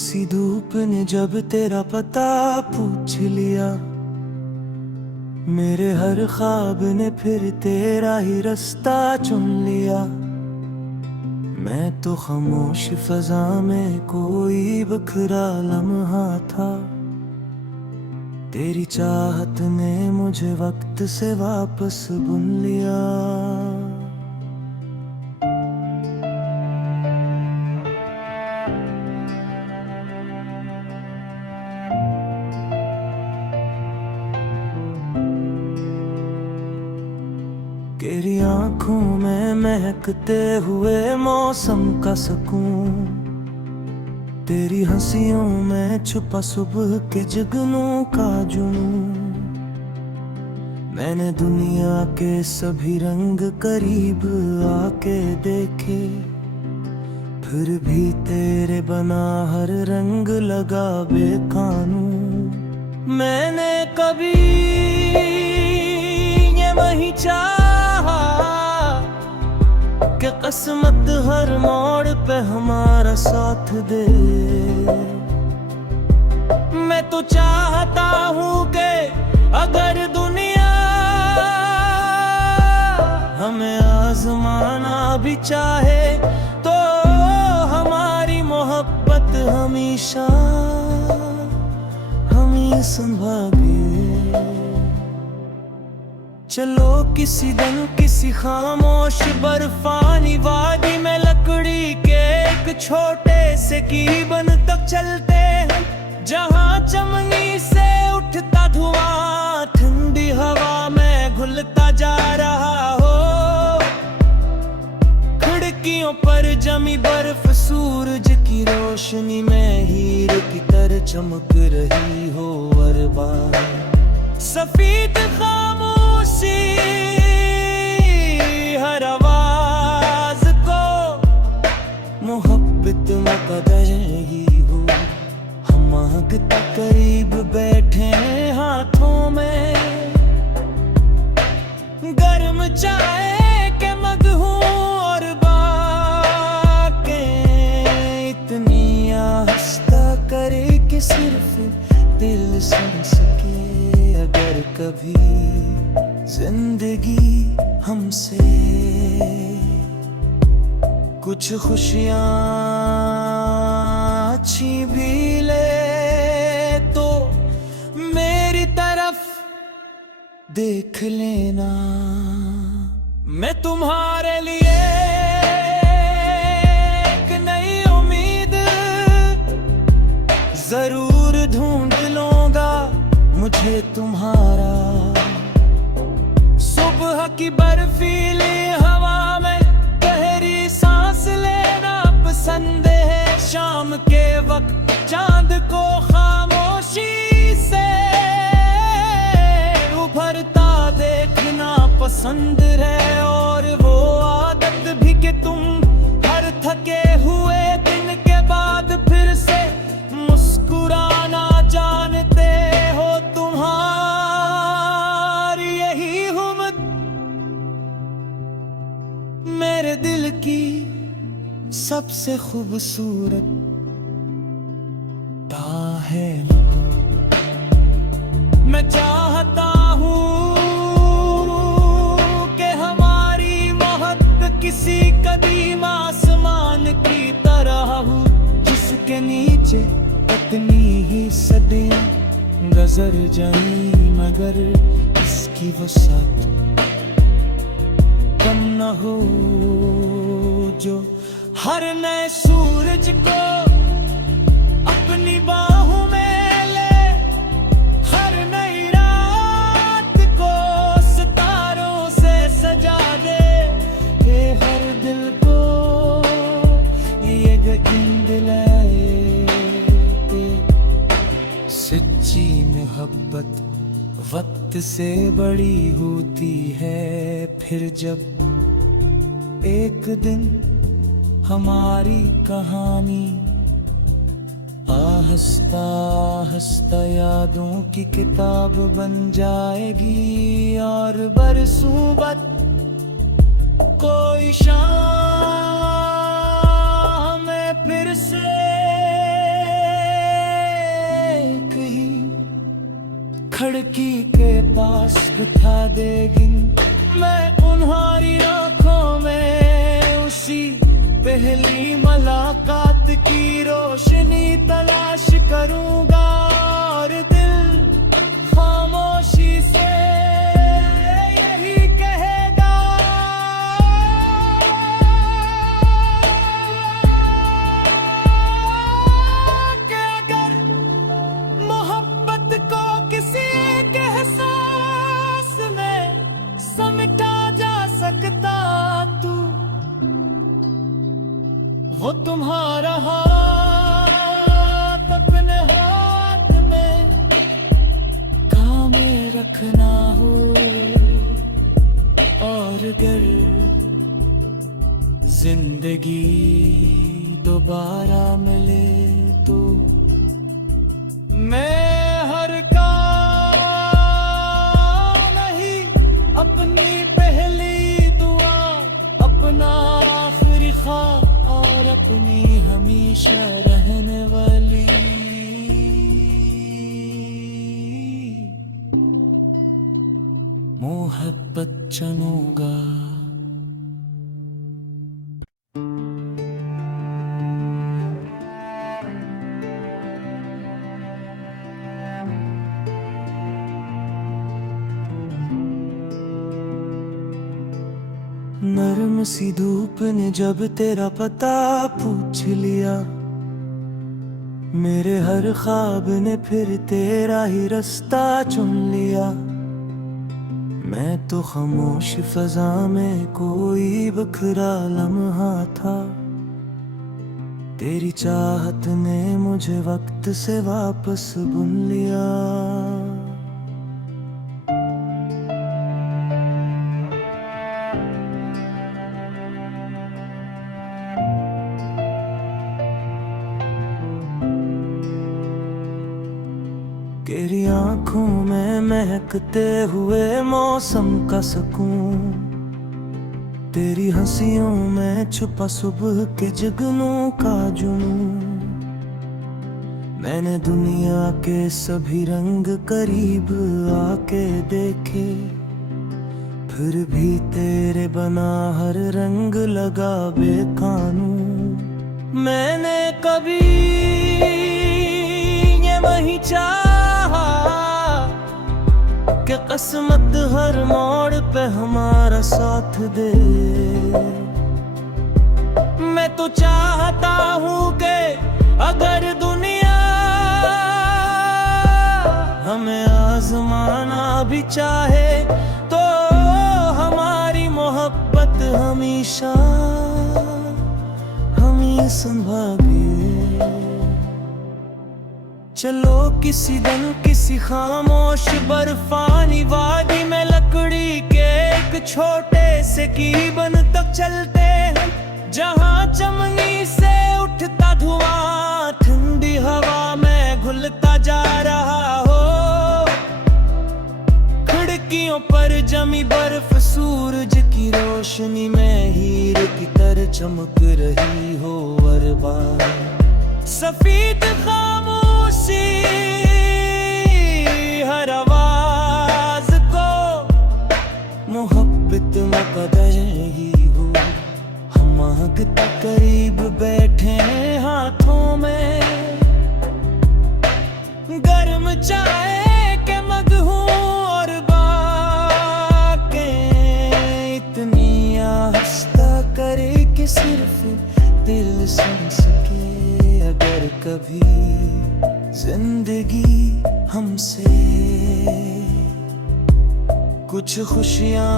सी धूप ने जब तेरा पता पूछ लिया, मेरे हर ख्वाब ने फिर तेरा ही रास्ता चुन लिया। मैं तो खामोश फजा में कोई बखरा लम्हा था, तेरी चाहत ने मुझे वक्त से वापस बुन लिया। तेरी आंखों में महकते हुए मौसम का सुकून, तेरी हंसियों में छुपा सुबह के जगनू का जुनून। मैंने दुनिया के सभी रंग करीब आके देखे, फिर भी तेरे बना हर रंग लगा बेकानून। मैंने कभी ये नहीं चाहा कि किस्मत हर मोड़ पे हमारा साथ दे। मैं तो चाहता हूँ कि अगर दुनिया हमें आजमाना भी चाहे तो हमारी मोहब्बत हमेशा हमें संभाले। चलो किसी दिन किसी खामोश बर्फानी वादी में लकड़ी के एक छोटे से कीबन तक चलते हैं, जहाँ चमनी से उठता धुआं ठंडी हवा में घुलता जा रहा हो। खिड़कियों पर जमी बर्फ सूरज की रोशनी में हीरे की तरह चमक रही हो। हर बार सफेद खामोशी हर आवाज को मोहब्बत में बदल रही हो। हम मांगता करीब बैठे हाथों में गर्म चाय के मग हूँ और बातें इतनी आहिस्ता करे कि सिर्फ दिल सुन सके। अगर कभी जिंदगी हमसे कुछ खुशियाँ छीन भी ले तो मेरी तरफ देख लेना। मैं तुम्हारे लिए एक नई उम्मीद जरूर ढूंढ लूंगा। मुझे तुम्हारा सुबह की बर्फीली हवा में गहरी सांस लेना पसंद है। शाम के वक्त चांद को खामोशी से उभरता देखना पसंद है। और वो आदत भी कि तुम हर थके हुए दिन के बाद फिर से मुस्कुराना जानते हो। तुम्हारी यही उम्मीद मेरे दिल की सबसे खूबसूरत है। मैं चाहता हूँ कि हमारी मोहब्बत किसी कदीम आसमान की तरह हो, जिसके नीचे इतनी ही सदियां गुजर जाई मगर इसकी वसात कम न हो। जो हर नए सूरज को अपनी बाहों में ले, हर नई रात को सितारों से सजा दे। ये हर दिल को ये यकीन दिलाए, सच्ची मोहब्बत वक्त से बड़ी होती है। फिर जब एक दिन हमारी कहानी आहिस्ता आहिस्ता यादों की किताब बन जाएगी और बरसों बाद कोई शाम में फिर से खिड़की के पास बिठा देगी, मैं उन्हारी आंखों में उसी पहली मुलाकात की रोशनी तलाश करूंगा, और दिल खामोशी से यही कहेगा कि अगर मोहब्बत को किसी एक एहसास में समेटा जा सकता तू, वो तुम्हारा हाथ अपने हाथ में थामे रखना हो, और अगर जिंदगी दोबारा मिले तो मैं हर काम नहीं, अपनी पहली दुआ, अपना आखिरी ख्वाब और अपनी हमेशा रहने वाली मोहब्बत चुनूंगा। नरम सी धूप ने जब तेरा पता पूछ लिया, मेरे हर ख्वाब ने फिर तेरा ही रास्ता चुन लिया। मैं तो खामोश फजा में कोई बखरा लम्हा था, तेरी चाहत ने मुझे वक्त से वापस बुन लिया। तेरी आंखों में महकते हुए मौसम का सुकून, तेरी हंसियों में छुपा सुबह के जगनों का जुनून। मैंने दुनिया के सभी रंग करीब आके देखे, फिर भी तेरे बना हर रंग लगा बेकानून। मैंने कभी ये नहीं चाहा कि किस्मत हर मोड़ पे हमारा साथ दे। मैं तो चाहता हूँ कि अगर दुनिया हमें आजमाना भी चाहे तो हमारी मोहब्बत हमेशा हमें संभाले। चलो किसी दिन किसी खामोश बर्फानी वादी में लकड़ी के एक छोटे से कीबन तक चलते हैं, जहाँ चमनी से उठता धुआं ठंडी हवा में घुलता जा रहा हो। खिड़कियों पर जमी बर्फ सूरज की रोशनी में हीरे की तरह चमक रही हो। हर बार सफेद खामोशी हर आवाज को मोहब्बत मुकद्दर ही हो। हम मांगते करीब बैठे हाथों में गर्म चाय के मग हूँ, और बातें इतनी आहिस्ता करे कि सिर्फ दिल सुन सके। अगर कभी जिंदगी हमसे कुछ खुशियाँ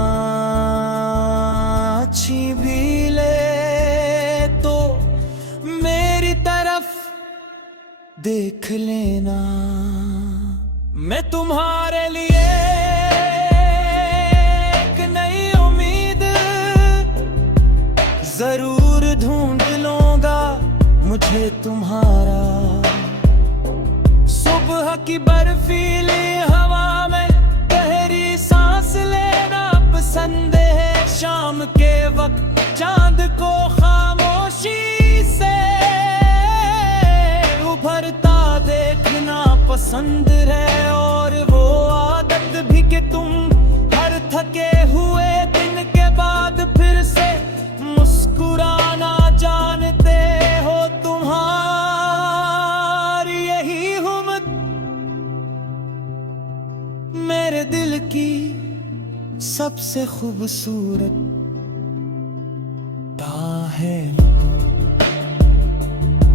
अच्छी भी ले तो मेरी तरफ देख लेना। मैं तुम्हारे लिए एक नई उम्मीद जरूर ढूंढ लूंगा। मुझे तुम्हारा सुबह की बर्फीली हवा में गहरी सांस लेना पसंद है। शाम के वक्त चांद को खामोशी से उभरता देखना पसंद है, और वो कि तुम हर थके हुए दिन के बाद फिर से मुस्कुराना जानते हो। तुम्हारी यही हिम्मत मेरे दिल की सबसे खूबसूरत है।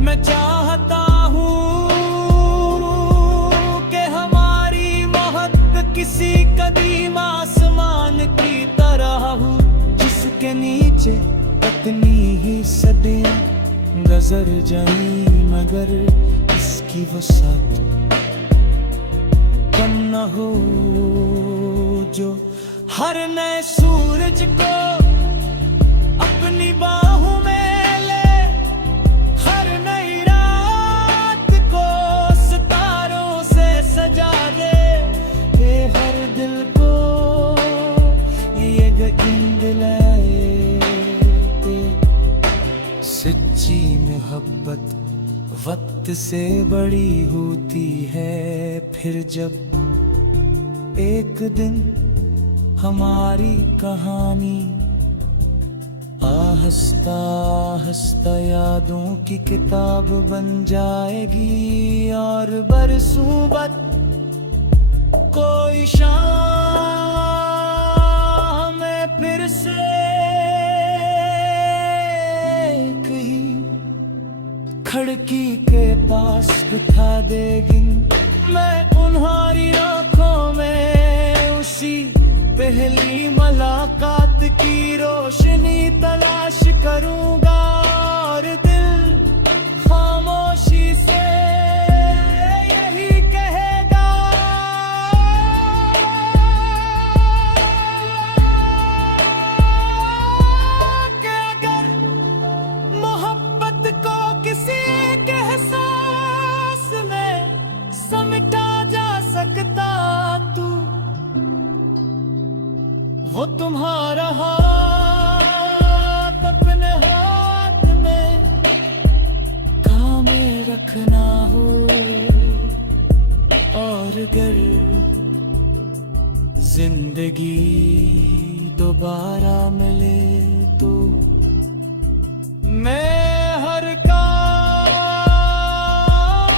मैं चाहता हूँ कि हमारी मोहब्बत किसी कदीम आसमान की तरह हो, जिसके नीचे कितनी ही सदियां गुजर जाई मगर इसकी वसअत कम न हो, जो हर नए सूरज को अपनी बाहों में ले, हर नई रात को सितारों से सजा दे, ये हर दिल को ये यकीन दिलाए। सच्ची मोहब्बत वक्त से बड़ी होती है, फिर जब एक दिन हमारी कहानी आहिस्ता आहिस्ता यादों की किताब बन जाएगी और बरसों बाद कोई शाम में फिर से कहीं खिड़की के पास बिठा देगी। मैं उन्हारी आँखों में उसी पहली मुलाकात की रोशनी तलाश करूंगा और दिल खामोशी से यही कहेगा कि अगर मोहब्बत को किसी के एहसास में समेटा जा सकता तू, वो तुम्हारा हाथ अपने हाथ में थामे रखना हो, और अगर जिंदगी दोबारा मिले तो मैं हर का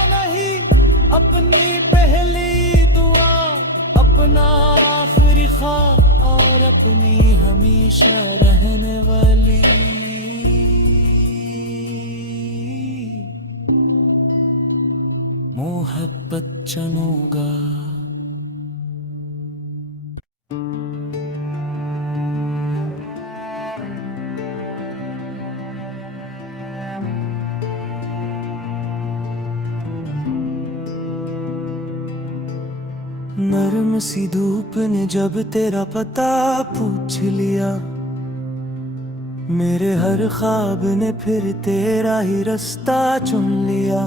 नहीं अपनी पहली दुआ, अपना आखिरी ख्वाब और अपनी हमेशा रहने वाली मोहब्बत चुनूंगा। नरम सी धूप ने जब तेरा पता पूछ लिया, मेरे हर ख्वाब ने फिर तेरा ही रास्ता चुन लिया।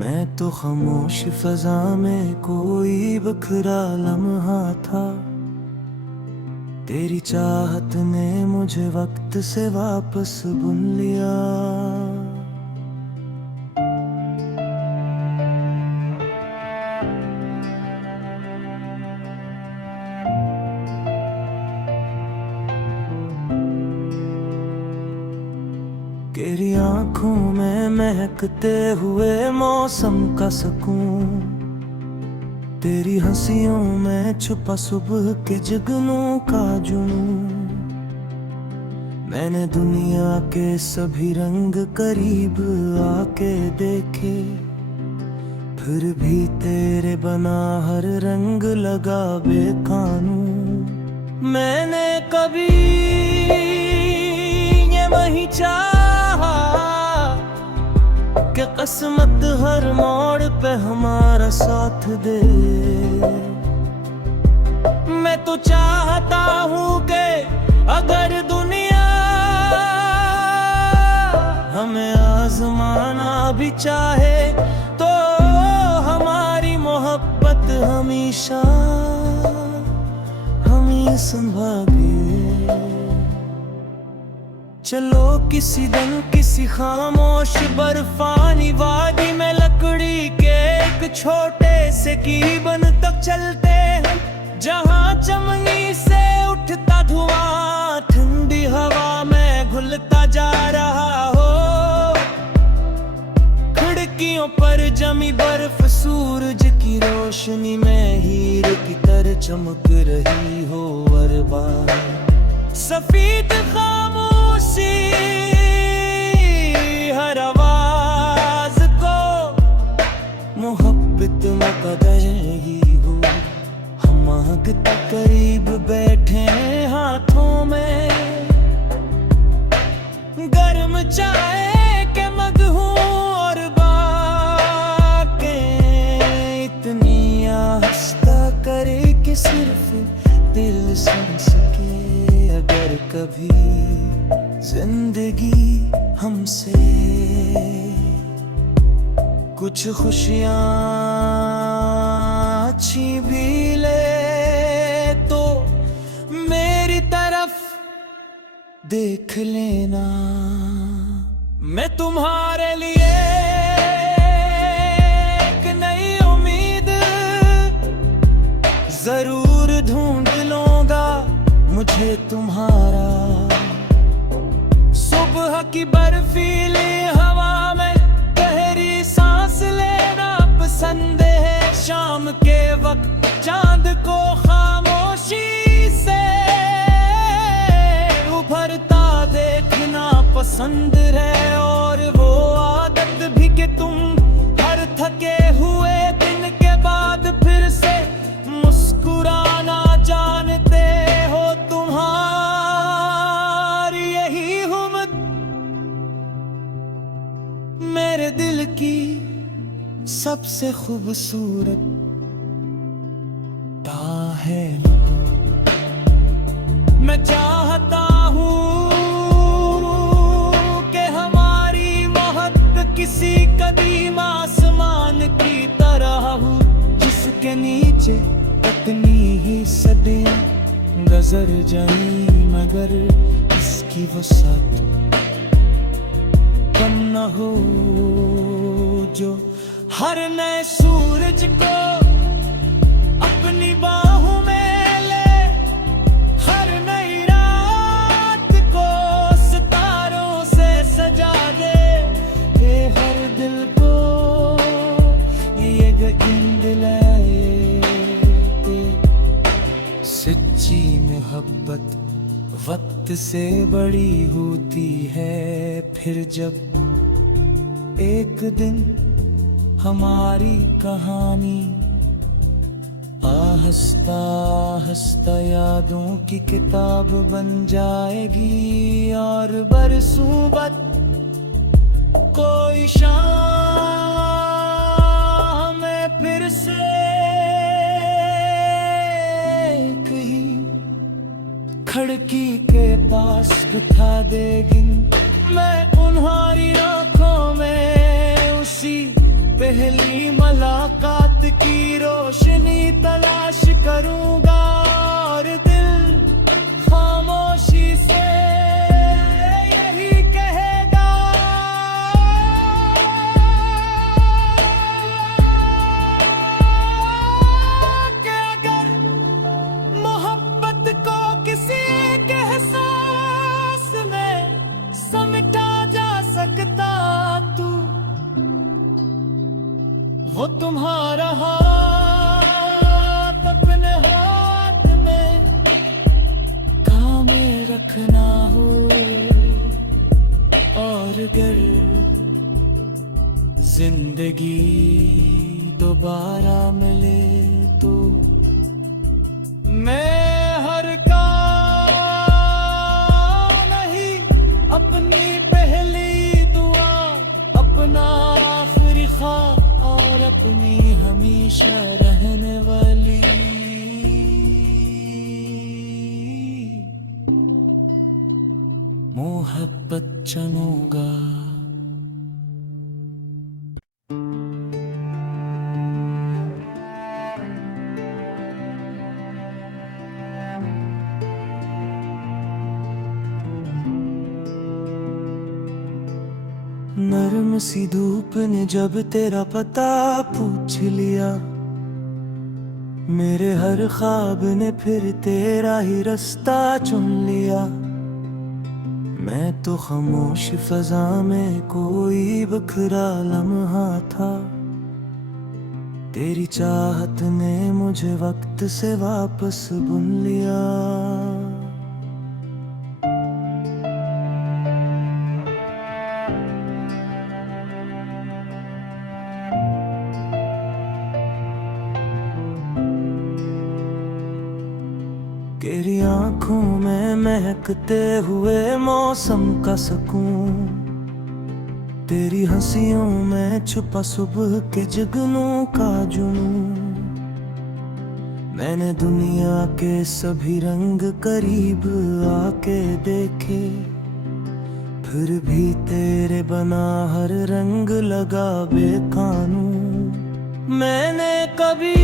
मैं तो खामोश फजा में कोई बखरा लम्हा था, तेरी चाहत ने मुझे वक्त से वापस बुन लिया। तेरी आंखों में महकते हुए मौसम का सुकून, तेरी हंसियों में छुपा सुबह के जगनों का जुनून। मैंने दुनिया के सभी रंग करीब आके देखे, फिर भी तेरे बना हर रंग लगा बेकानून। मैंने कभी ये नहीं चाहा कि किस्मत हर मोड़ पे हमारा साथ दे। मैं तो चाहता हूँ कि अगर दुनिया हमें आजमाना भी चाहे तो हमारी मोहब्बत हमेशा हमें संभाले। चलो किसी दिन किसी खामोश बर्फानी वादी में लकड़ी के एक छोटे से कीबन तक चलते हैं। जहाँ चमनी से उठता धुआं ठंडी हवा में घुलता जा रहा हो, खिड़कियों पर जमी बर्फ सूरज की रोशनी में हीरे की तरह चमक रही हो। हर बार सफेद खामोशी हर आवाज को मोहब्बत मुकद्दर ही हो। हम मांगता करीब बैठे हाथों में गर्म चाय के मग हूँ और बातें इतनी आहिस्ता करे कि सिर्फ दिल सुन सके। अगर कभी जिंदगी हमसे कुछ खुशियाँ छीन भी ले तो मेरी तरफ देख लेना। मैं तुम्हारे लिए एक नई उम्मीद जरूर ढूंढ लूंगा। मुझे तुम्हारा सुबह की बर्फीली हवा में गहरी सांस लेना पसंद है। शाम के वक्त चांद को खामोशी से उभरता देखना पसंद है। और वो आदत भी कि तुम हर थके हुए दिन के बाद फिर से मुस्कुराना जानते हो। तुम्हारी यही हिम्मत मेरे दिल की सबसे खूबसूरत है। मैं चाहता हूँ कि हमारी मोहब्बत किसी कदीम आसमान की तरह हो, जिसके नीचे कितनी ही सदियां गुजर जाएं मगर इसकी वसअत कम न हो। जो हर नए सूरज को अपनी बाहों में ले, हर नई रात को सितारों से सजा दे। ये हर दिल को ये यकीन दिलाए सच्ची मोहब्बत वक्त से बड़ी होती है। फिर जब एक दिन हमारी कहानी आहिस्ता आहिस्ता यादों की किताब बन जाएगी और बरसों बाद कोई शाम हमें फिर से कहीं खिड़की के पास बिठा देगी। मैं उन्हारी आँखों में उसी पहली मुलाकात की रोशनी तलाश करूंगा और दिल खामोशी से यही कहेगा कि अगर मोहब्बत को किसी के एहसास में समेटा जा सकता तू वो तुम्हारा हाथ अपने हाथ में थामे रखना हो। और अगर जिंदगी दोबारा मिले तो मैं हर का नहीं अपनी पहली दुआ, अपना आखिरी ख्वाब और अपनी हमेशा रहने वाली मोहब्बत चुनूंगा। नरम सी धूप ने जब तेरा पता पूछ लिया, मेरे हर ख्वाब ने फिर तेरा ही रास्ता चुन लिया। मैं तो खामोश फजा में कोई बखरा लम्हा था। तेरी चाहत ने मुझे वक्त से वापस बुन लिया। तेरी आंखों में महकते हुए मौसम का सुकून, तेरी हंसियों में छुपा सुबह के जगनों का जुनून। मैंने दुनिया के सभी रंग करीब आके देखे, फिर भी तेरे बना हर रंग लगा बेकानून। मैंने कभी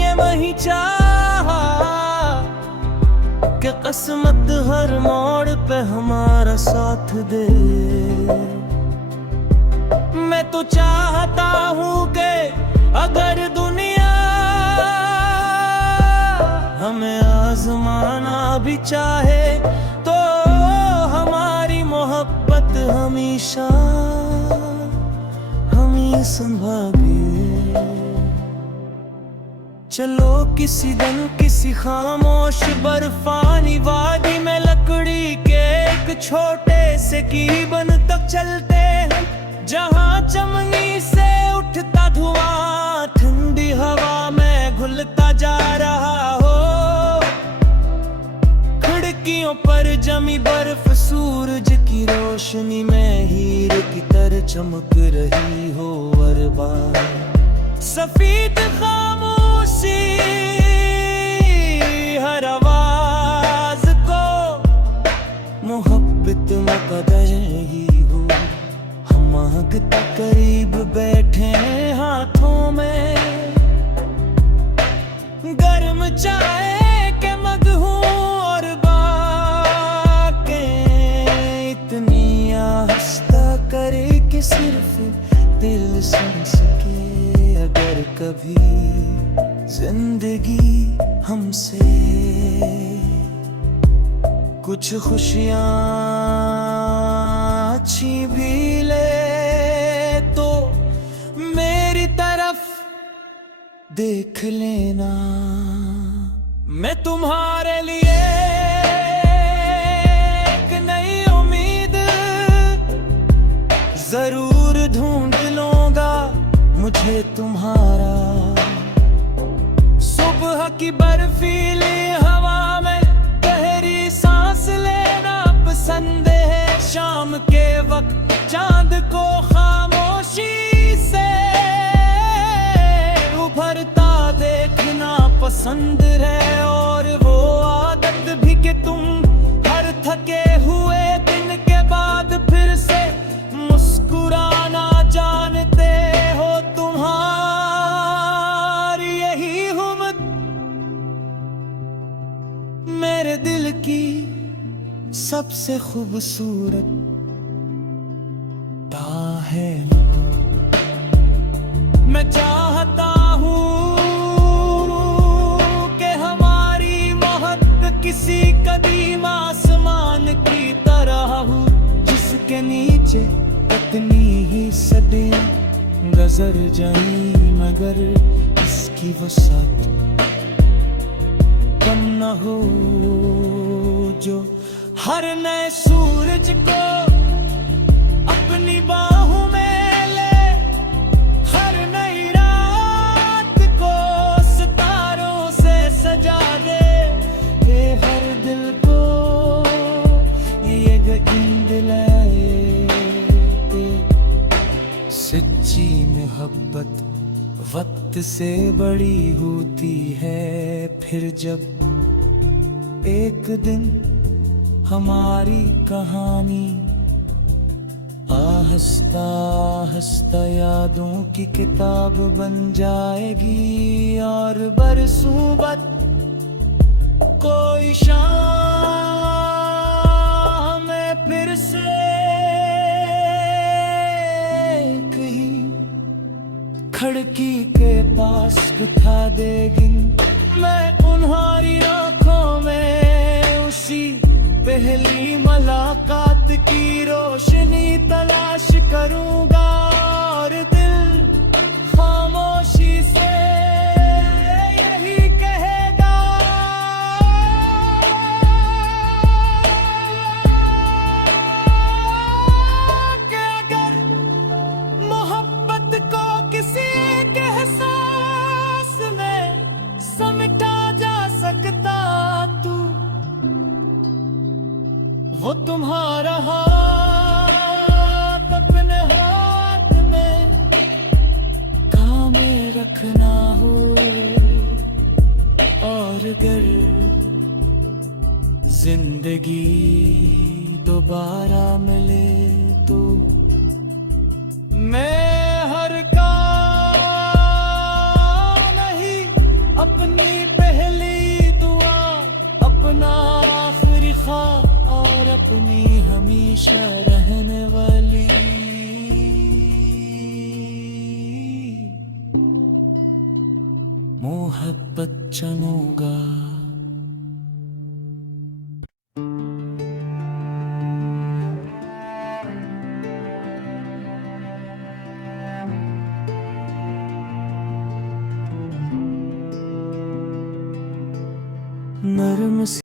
ये नहीं चाहा कि किस्मत हर मोड़ पे हमारा साथ दे। मैं तो चाहता हूँ कि अगर दुनिया हमें आजमाना भी चाहे तो हमारी मोहब्बत हमेशा हमें संभाले। चलो किसी दिन किसी खामोश बर्फानी वादी में लकड़ी के एक छोटे से कीबन तक चलते हैं, जहाँ चमनी से उठता धुआं ठंडी हवा में घुलता जा रहा हो। खिड़कियों पर जमी बर्फ सूरज की रोशनी में हीरे की तरह चमक रही हो। हर बार सफेद खामोशी हर आवाज को मोहब्बत में बदल ही हो। हम मांगते करीब बैठे हाथों में गर्म चाय के मग हूँ और बातें इतनी आहिस्ता करे कि सिर्फ दिल सुन सके। अगर कभी जिंदगी हमसे कुछ खुशियाँ छीन भी ले तो मेरी तरफ देख लेना। मैं तुम्हारे लिए एक नई उम्मीद जरूर ढूंढ लूंगा। मुझे तुम्हारा सुबह की बर्फीली हवा में गहरी सांस लेना पसंद है। शाम के वक्त चांद को खामोशी से उभरता देखना पसंद है। और वो आदत भी कि तुम हर थके हुए दिन के बाद फिर से मुस्कुराना जानते हो। तुम्हारी यही उम्मीद मेरे दिल की सबसे खूबसूरत है। मैं चाहता हूँ कि हमारी मोहब्बत किसी कदीम आसमान की तरह हो, जिसके नीचे कितनी ही सदियां गुजर जाई मगर इसकी वसात कम न हो। जो हर नए सूरज को अपनी बाहों में ले, हर नई रात को सितारों से सजा दे। ये हर दिल को ये यकीन दिलाए, सच्ची मोहब्बत वक्त से बड़ी होती है। फिर जब एक दिन हमारी कहानी आहिस्ता आहिस्ता यादों की किताब बन जाएगी और बरसों बाद कोई शाम में फिर से कहीं खिड़की के पास उठा देगी मैं उन्हारी आंखों में उसी पहली मुलाकात की रोशनी तलाश करूंगा और दिल खामोशी से यही कहेगा कि अगर मोहब्बत को किसी के एहसास में समेटा जा सकता तू वो तुम्हारा हाथ अपने हाथ में थामे रखना हो और अगर जिंदगी दोबारा मिले तो मैं हर का नहीं अपनी पहली दुआ अपना आखिरी ख्वाब और अपनी हमेशा रहने वाली मोहब्बत चुनूंगा।